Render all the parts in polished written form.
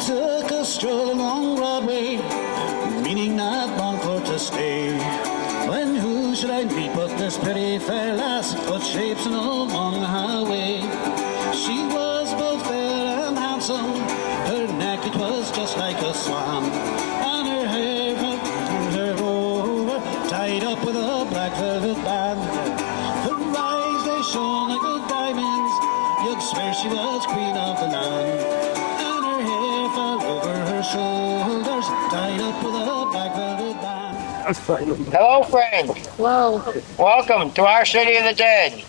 took a stroll along Broadway, meaning not long for to stay. When who should I meet but this pretty fair lass, but shapes and along the highway. She was both fair and handsome, her neck it was just like a swan, and her hair over, tied up with a black velvet band. Her eyes they shone like the diamonds, you'd swear she was queen of the land. And her hair fell over her shoulders, tied up with a black velvet band. Hello, friend. Hello. Welcome to our City of the Dead.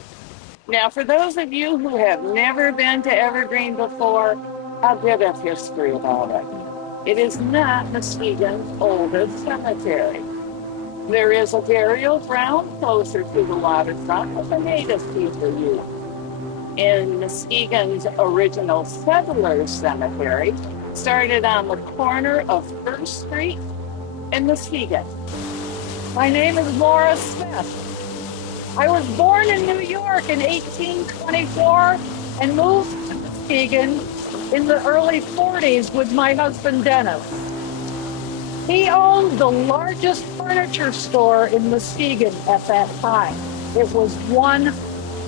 Now, for those of you who have never been to Evergreen before, a bit of history about it. It is not Muskegon's oldest cemetery. There is a burial ground closer to the waterfront that the natives people use. In Muskegon's original settlers cemetery, started on the corner of First Street in Muskegon. My name is Laura Smith. I was born in New York in 1824 and moved to Muskegon in the early 40s with my husband Dennis. He owned the largest furniture store in Muskegon at that time. It was one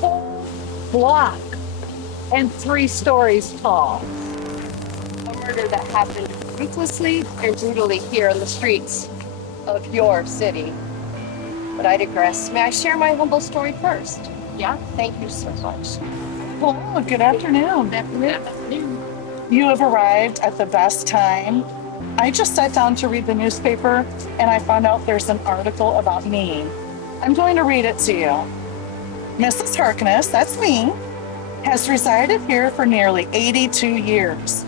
full block and 3 stories tall. A murder that happened ruthlessly and brutally here on the streets of your city. But I digress. May I share my humble story first? Yeah? Thank you so much. Hello, good afternoon. Good afternoon. You have arrived at the best time. I just sat down to read the newspaper and I found out there's an article about me. I'm going to read it to you. Mrs. Harkness, that's me, has resided here for nearly 82 years.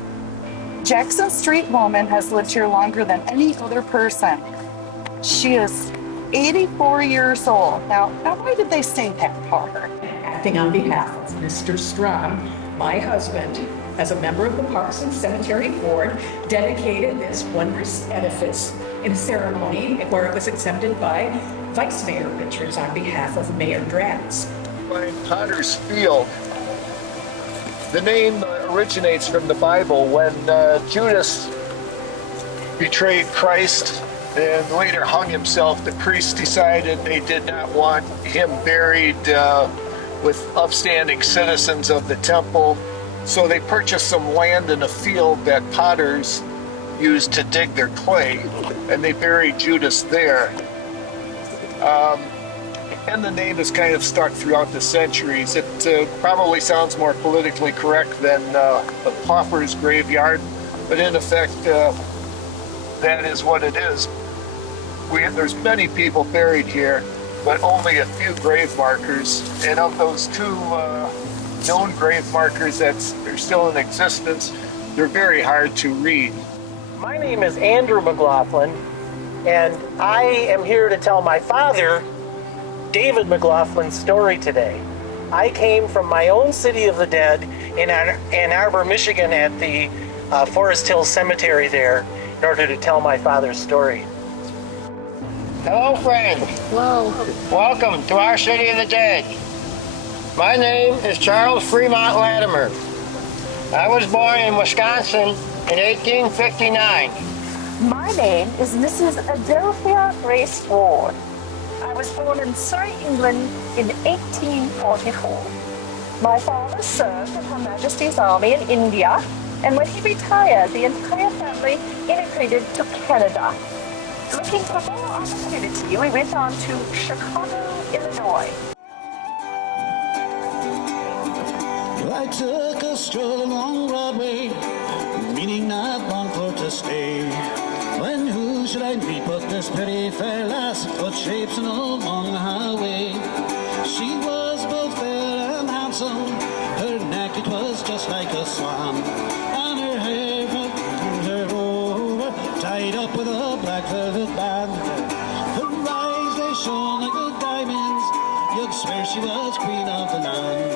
Jackson Street woman has lived here longer than any other person. She is 84 years old. Now why did they say that part? Acting on behalf of Mr. Strom, my husband, as a member of the Parks and Cemetery Board, dedicated this wondrous edifice in a ceremony where it was accepted by Vice Mayor Richards on behalf of Mayor Drats. In Potter's Field, the name originates from the Bible when Judas betrayed Christ and later hung himself. The priests decided they did not want him buried with upstanding citizens of the temple, so they purchased some land in a field that potters used to dig their clay, and they buried Judas there. And the name has kind of stuck throughout the centuries. It probably sounds more politically correct than the pauper's graveyard, but in effect, that is what it is. There's many people buried here, but only a few grave markers. And of those 2 known grave markers that are still in existence, they're very hard to read. My name is Andrew McLaughlin, and I am here to tell my father, David McLaughlin's story today. I came from my own City of the Dead in Ann Arbor, Michigan at the Forest Hill Cemetery there in order to tell my father's story. Hello, friend. Hello. Welcome to our City of the Dead. My name is Charles Fremont Latimer. I was born in Wisconsin in 1859. My name is Mrs. Adelphia Grace Ward. I was born in Surrey, England in 1844. My father served in Her Majesty's Army in India, and when he retired, the entire family immigrated to Canada. Looking for more opportunity, we went on to Chicago, Illinois. I took a stroll along Broadway, meaning not long for to stay. When who should I meet but this pretty fair lass, but shapes and along the highway. She was both fair and handsome, her neck it was just like a swan, and her hair over, tied up with a black velvet band. Her eyes they shone like the diamonds, you'd swear she was queen of the land.